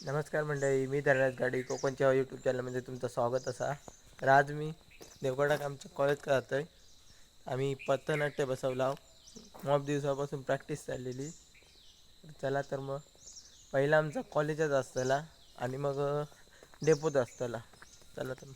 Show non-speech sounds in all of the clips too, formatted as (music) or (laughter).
नमस्कार मंडळी मी धरणात गाडी कोकणच्या यूट्यूब चॅनलमध्ये तुमचं स्वागत असा. तर आज मी देवगडाक आमच्या कॉलेज राहतो आहे आम्ही पथनाट्य बसवला मॉब दिवसापासून प्रॅक्टिस चाललेली. चला तर मग पहिला आमचा कॉलेजच असताला आणि मग डेपोत असताला. चला तर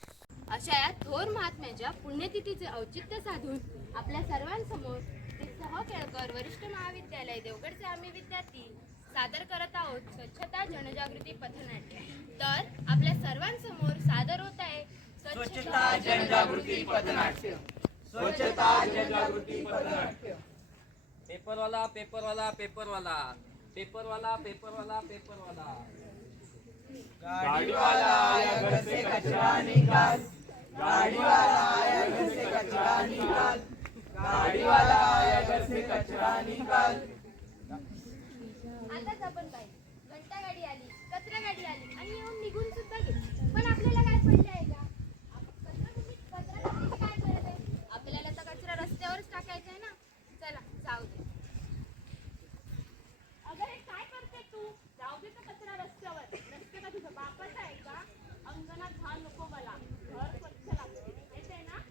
अशा या थोर महात्म्याच्या पुण्यतिथीचे औचित्य साधून आपल्या सर्वांसमोर श्री सह केळकर वरिष्ठ महाविद्यालय देवगडचे आम्ही विद्यार्थी सादर करत आहोत स्वच्छता जनजागृती पथनाट्य. तर आपल्या सर्वांसमोर सादर होत आहे स्वच्छता जनजागृती पेपरवाला पेपरवाला पेपरवाला. पेपरवाला पेपरवाला पेपरवाला. आताच आपण घंटा गाडी आली कचरा गाडी आली आणि येऊन निघून सुद्धा गेली पण आपल्याला काय पडले आहे का आप- कचरा कुंडीत कचरा टाकायची काय गरज आहे आपल्याला तर कचरा रस्त्यावरच टाकायचा आहे ना चला जाऊ दे अगं हे काय करते तू जाऊ दे तर कचरा रस्त्यावर रस्ते का तुझं बापाचं आहे का अंगणात घाण नको मला घर स्वच्छ लागते येते ना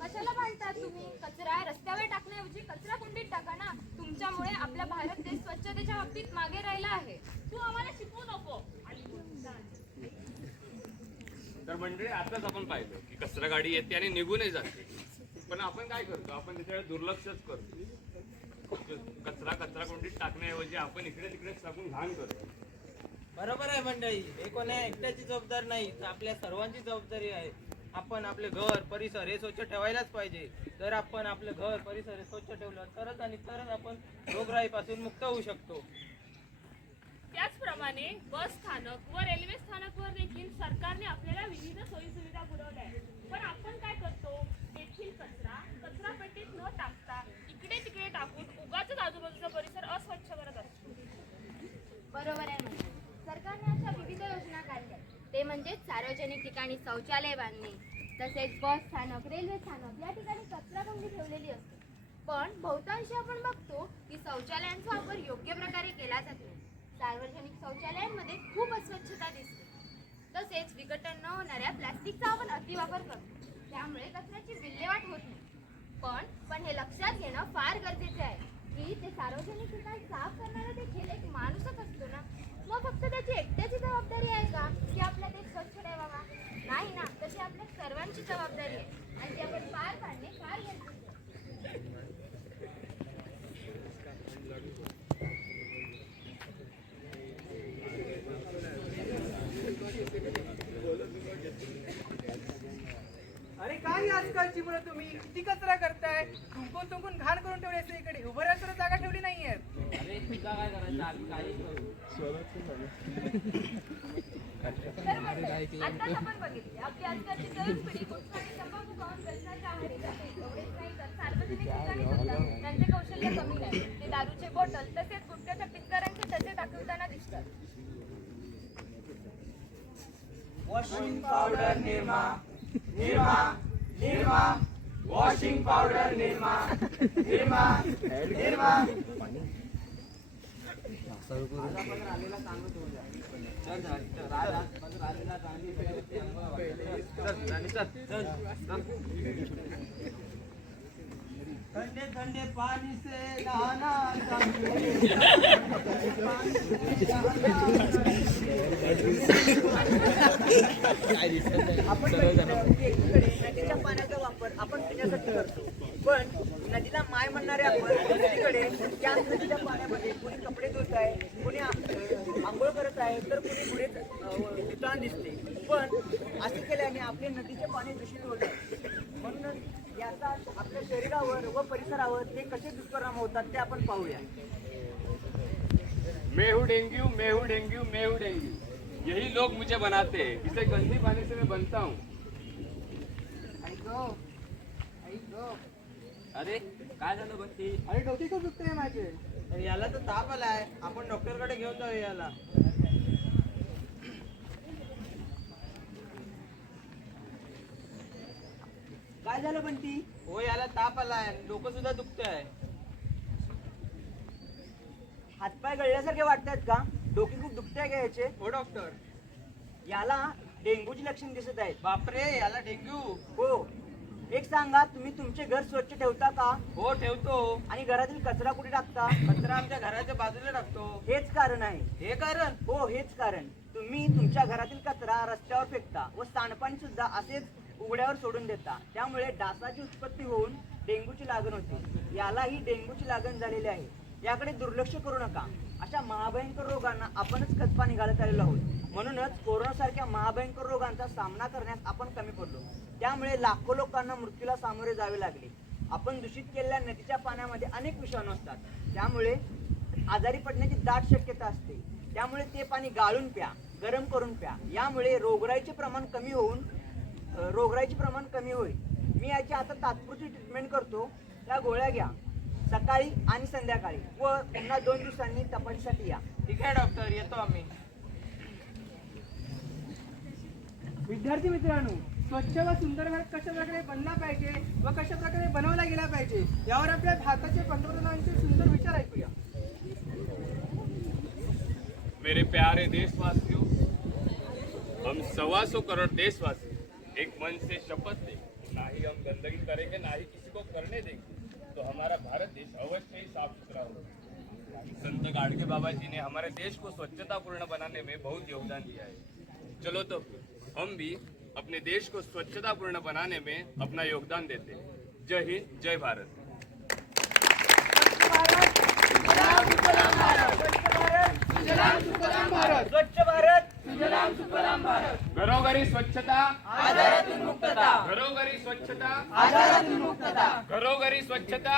कशाला भांडता तुम्ही कचरा रस्त्यावर टाकण्याऐवजी कचरा कुंडीत टाका ना तुमच्यामुळे आपला भारत देश स्वच्छतेच्या बाबतीत मागे राहिला आहे तू आम्हाला शिकवू नको आणि म्हणजे मंडळी आताच आपण पाहिलं की कचरा गाडी येते आणि निघूनही जाते. पण आपण काय करतो? आपण त्याच्याकडे दुर्लक्षच करतो. कचरा कचरा कोंडीत टाकण्याऐवजी आपण इकडे तिकडे टाकून घाण करतो. बरोबर आहे मंडळी. हे कोणा एकट्याची जबाबदार नाही तर आपल्या सर्वांची जबाबदारी आहे. आपण आपले घर परिसर हे स्वच्छ ठेवायलाच पाहिजे. जर आपण आपलं घर परिसर हे स्वच्छ ठेवलं तरच आणि तरच आपण रोगराईपासून मुक्त होऊ शकतो. त्याचप्रमाणे बस स्थानक व रेल्वे स्थानकवर देखील सरकारने आपल्याला विविध सोयीसुविधा पुरवल्या आहेत. पण आपण काय करतो? देखील कचरा कचरा पेटीत न टाकता इकडे तिकडे टाकून उगाच आजूबाजूचा परिसर अस्वच्छ करत असतो. बरोबर आहे म्हणजे. सरकारने अशा विविध योजना काढल्या. ते म्हणजे सार्वजनिक ठिकाणी शौचालय बांधणे तसेच बस स्थानक रेल्वे स्थानक या ठिकाणी कचरा कुंडी ठेवलेली असते. पण बहुतांशी आपण बघतो की शौचालयांचा वापर योग्य प्रकारे केला जातो. सार्वजनिक शौचालयांमध्ये खूप अस्वच्छता दिसते. तसेच विघटन न होणाऱ्या प्लास्टिकचा आपण अतिवापर करतो. त्यामुळे कचऱ्याची विल्हेवाट होत नाही. पण पण हे लक्षात घेणं फार गरजेचे आहे की ते सार्वजनिक ठिकाण साफ करणारा देखील एक माणूसच असतो ना? मग फक्त त्याची एकट्याची जबाबदारी आहे का? की आपला देश स्वच्छ ठेवावा? नाही ना तशी आपल्या सर्वांची जबाबदारी आहे. आणि ती आपण पार पाडणे फार गरजेचे आहे अरे आजकालची मुलं तुम्ही किती कचरा करताय? तुंकून तुंकून घाण करून ठेवली असते इकडे उभं राहायला जागा ठेवली नाहीये. अरे तुझा काय करायचं? आम्ही काही करू. तर मंडळी, आत्ताच आपण बघितले आपली आजकालची तरुण पिढी गुटखा आणि तंबाखू खाऊन व्यसनाच्या आहारी जाते. एवढेच नाही तर सार्वजनिक ठिकाणी सुद्धा त्यांचे कौशल्य कमी नाही. ते दारूचे बॉटल तसेच गुटख्याच्या पिचकारांचे ठसे दाखवताना दिसतात. Washing powder Nirma Nirma Nirma washing powder Nirma Nirma Nirma ठंडे ठंडे पानी से नहाना आपण (laughs) वापर आपण पिण्यासाठी करतो. पण नदीला माय म्हणणारे आपण दुसरीकडे त्याच नदीच्या पाण्यामध्ये कोणी कपडे धुत आहे कोणी आंघोळ करत आहे तर कोणी पुढे धुताना दिसते. पण असे केल्याने आपले नदीचे पाणी दूषित होते. म्हणून याचा आपल्या शरीरावर व परिसरावर ते कसे दुष्परिणाम होतात ते आपण पाहूया. मैं हूँ डेंगू मैं हूँ डेंगू मैं हूँ डेंगू यही लोग मुझे बनाते हैं. इसे गंदी पानी से मैं बनता हूँ। अरे काय झालं बघती अरे डोके खूप दुखते माझे? याला तर ताप आलाय. आपण डॉक्टरकडे घेऊन जाऊया याला. काय झालं बंटी? हो याला ताप आलाय. डोकं सुद्धा दुखत आहे हातपाय गळल्यासारखे वाटतात का? डोकी खूप दुखते का याचे? हो डॉक्टर. याला डेंग्यूची लक्षण दिसत आहेत. बापरे याला डेंग्यू हो. एक सांगा तुम्ही तुमचे घर स्वच्छ ठेवता का? हो ठेवतो. आणि घरातील कचरा कुठे टाकता? कचरा आमच्या घराच्या बाजूला टाकतो. हेच कारण आहे. हे कारण? हो हेच कारण. तुम्ही तुमच्या घरातील कचरा रस्त्यावर फेकता व सांडपाणी सुद्धा असेच उघड्यावर सोडून देता. त्यामुळे डासाची उत्पत्ती होऊन डेंग्यूची लागण होते. यालाही डेंग्यूची लागण झालेली आहे. याकडे दुर्लक्ष करू नका. अशा महाभयंकर रोगांना आपणच खतपाणी घालत आलेलो आहोत. म्हणूनच कोरोनासारख्या महाभयंकर रोगांचा सामना करण्यास आपण कमी पडलो. त्यामुळे लाखो लोकांना मृत्यूला सामोरे जावे लागले. आपण दूषित केलेल्या नदीच्या पाण्यामध्ये अनेक विषाणू असतात. त्यामुळे आजारी पडण्याची दाट शक्यता असते. त्यामुळे ते पाणी गाळून प्या गरम करून प्या. यामुळे रोगराईचे प्रमाण कमी होऊन रोगराईचे प्रमाण कमी होईल. मी याची आता तात्पुरती ट्रीटमेंट करतो. त्या गोळ्या घ्या. सकाळी आणि संध्याकाळी. व पुन्हा दोन दिवसांनी तपासणीसाठी या. ठीक आहे डॉक्टर. येतो आम्ही. विद्यार्थी मित्रांनो स्वच्छ व सुंदर भारत कशा प्रकारे बनला पाहिजे व कशा प्रकारे बनवला गेला पाहिजे यावर आपल्या भारताचे पंतप्रधानांचे सुंदर विचार ऐकूया. मेरे प्यारे देशवासियों हम सवा सौ करोड़ देशवासी एक मन से शपथ लें। ना ही हम गंदगी करेंगे ना ही किसी को करने देंगे। तो हमारा भारत देश अवश्य ही साफ़ सुथरा होगा संत गाडगे बाबा जी ने हमारे देश को स्वच्छता पूर्ण बनाने में बहुत योगदान दिया है चलो तो हम भी अपने देश को स्वच्छता पूर्ण बनाने में अपना योगदान देते हैं जय हिंद जय भारत स्वच्छ भारत घरोघरी स्वच्छता। घरोघरी स्वच्छता। घरोघरी स्वच्छता।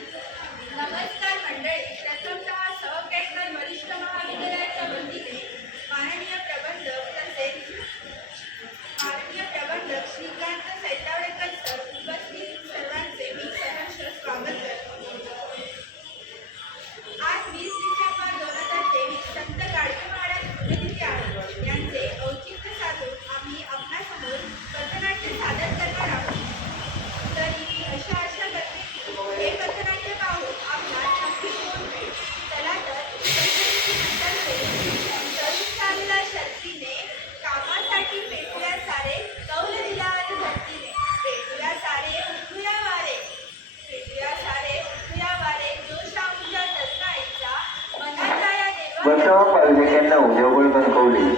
नमस्कार मंडळी प्रथमतः सवकेश्वर वरिष्ठ महाविद्यालयाच्या वतीने माननीय प्रबंधक तसेच माननीय प्रबंधक श्रीकांत सैतावडेकर सर उपस्थित सर्वांचे मी सहर्ष स्वागत करतो आज वीस डिसेंबर दोन हजार तेवीस संत गाडगे महाराज पुण्यतिथी आहे यांचे औचित्य साधून आम्ही आपणासमोर पथनाट्य सादर करणार आहोत तरी अशा आशा करते की हे पथनाट्य पाहून आपणास नक्की कोण मिळेल चला तर पंचवीस नंतरचे तरुण चालला शर्तीने कामासाठी पेटूया सारे कौल दिला आज धरतीने पेटूया सारे उठूया वारे पेटूया सारे उठूया वारे जोश आमच्या तरुणाईचा मनाचा या बसवा पालखेक्यांना देवगड कणकवली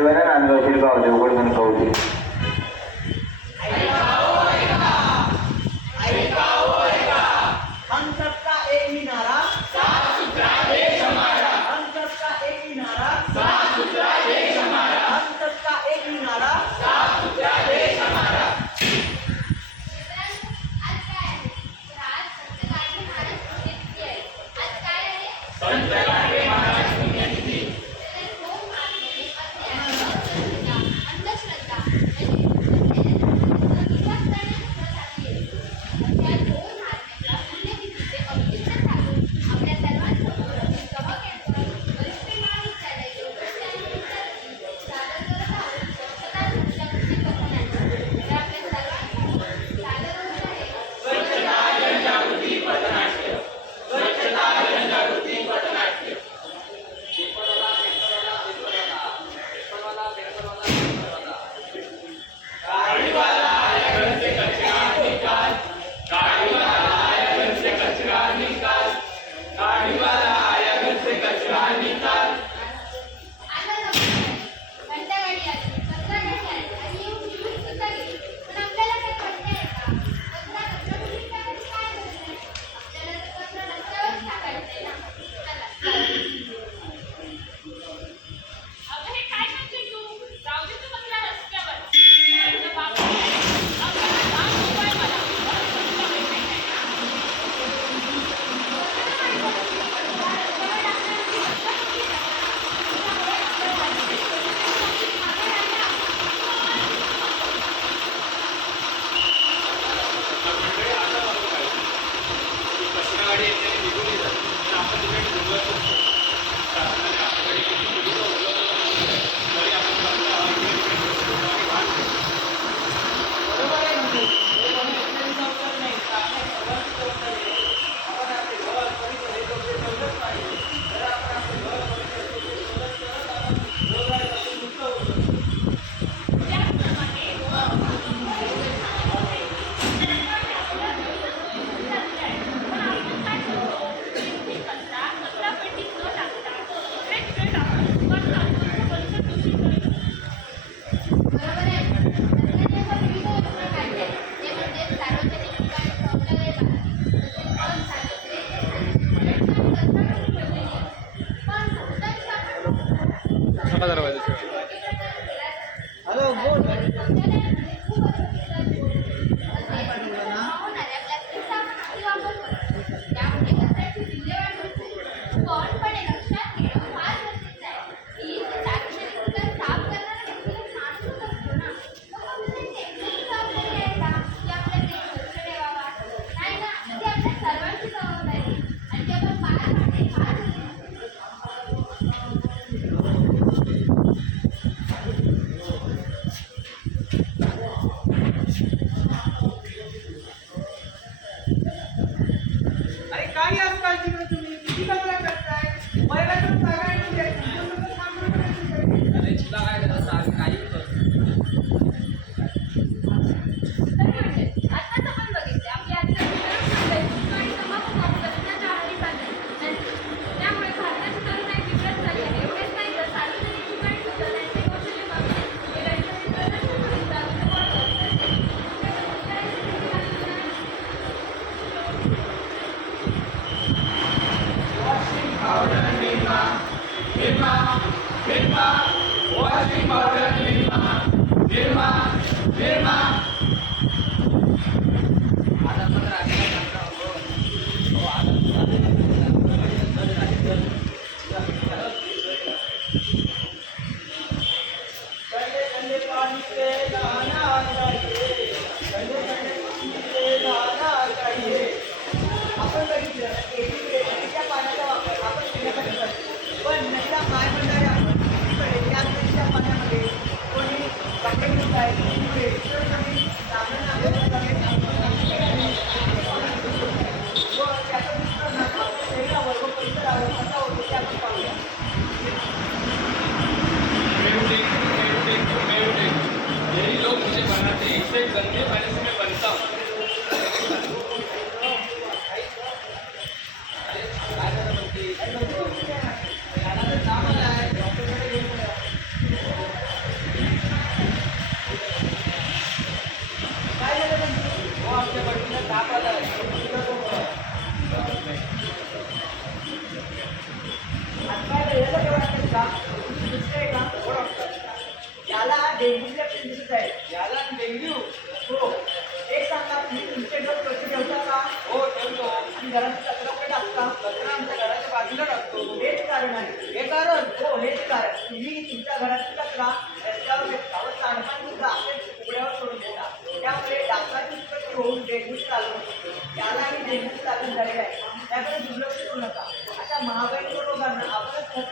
बदला नांदगाव शिरगाव देवगड कणकवली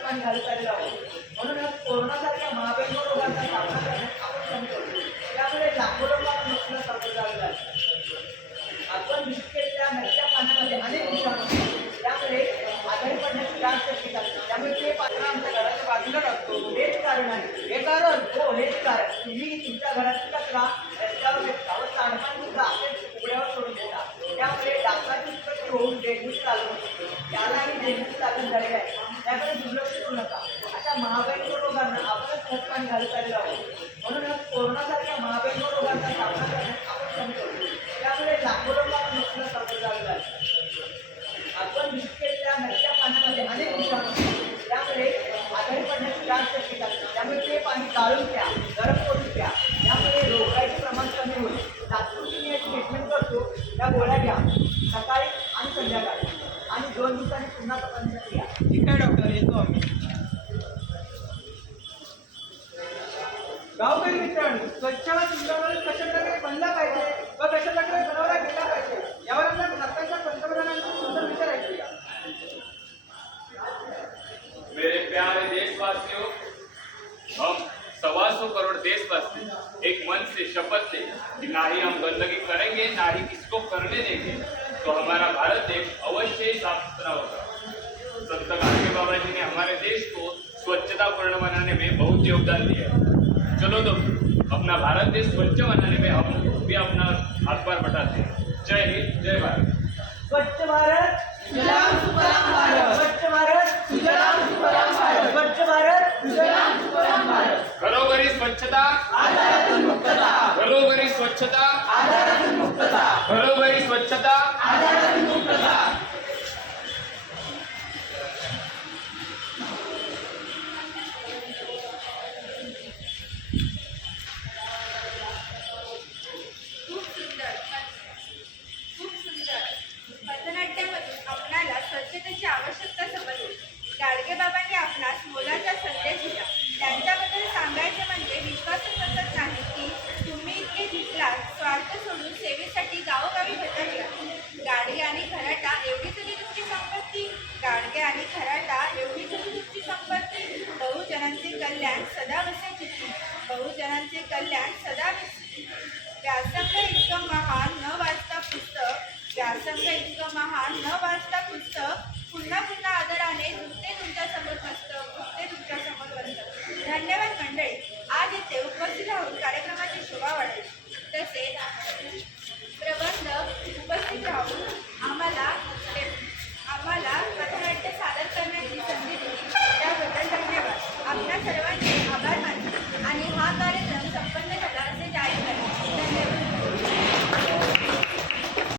आपण खत पाणी आहोत म्हणूनच कोरोनासारख्या महाभयंकर रोगाचा सामना करण्यास आपण संपतो त्यामुळे लाखो लोकांना नुकसान सामोरं जावं लागलं आपण दूषित केलेल्या नदीच्या पाण्यामध्ये अनेक विषाणू त्यामुळे आजारी पडण्याची जास्त शक्यता असते त्यामुळे ते पात्र आमच्या घराच्या बाजूला टाकतो. हेच कारण आहे. हे कारण? हो हेच कारण. तुम्ही तुमच्या घरातील कचरा रस्त्यावर फेकता व सांडपाणी सुद्धा असेच उघड्यावर सोडून देता त्यामुळे डासाची उत्पत्ती होऊन डेंग्यू चालू होतो त्यालाही डेंग्यू लागून झालेला आहे त्याकडे दुर्लक्ष करू नका अशा महाभयंकर रोगांना आपणच खत पाणी घालत आलेलो आहोत म्हणूनच कोरोनासारख्या महाभयंकर रोगांचा सामना करण्यास आपण कमी संपतो त्यामुळे लाखो लोकांना नुकसान सामोरं जावे लागलं आपण दूषित नदीच्या पाण्यामध्ये अनेक विषाणू त्यामुळे आजारी पडण्याची जास्त शक्यता असते त्यामुळे ते पाणी गाळून प्या गरम करून प्या त्यामुळे रोगाचे प्रमाण कमी होईल तात्पुरती मी याची ट्रीटमेंट करतो त्या गोळ्या घ्या सकाळी आणि संध्याकाळी आणि दोन दिवसांनी पुन्हा तपासणी घ्या ठीक आहे डॉक्टर येतो आम्ही गावकरी मित्रांनो स्वच्छता व सुंदर कशा प्रकारे बनला पाहिजे व कशा प्रकारे बनवला गेला पाहिजे यावर आपल्या भारताच्या पंतप्रधानांचा सुंदर विचार ऐकूया. मेरे प्यारे देशवासियों हम सवा सौ करोड़ देशवासी एक मन से शपथ ले कि ना ही हम गंदगी करेंगे ना ही किसको करने देंगे तो हमारा भारत देश अवश्य ही साफ सुथरा होगा। संत गांधी बाबा जी ने हमारे देश को स्वच्छता पूर्ण बनाने में बहुत योगदान दिया है। चलो तो अपना भारत देश स्वच्छ बनाने में हम भी अपना हाथभार बटाते हैं। जय हिंद जय भारत। स्वच्छ भारत स्वच्छ भारत स्वच्छ भारत घरोघरी स्वच्छता घरोघरी स्वच्छता know.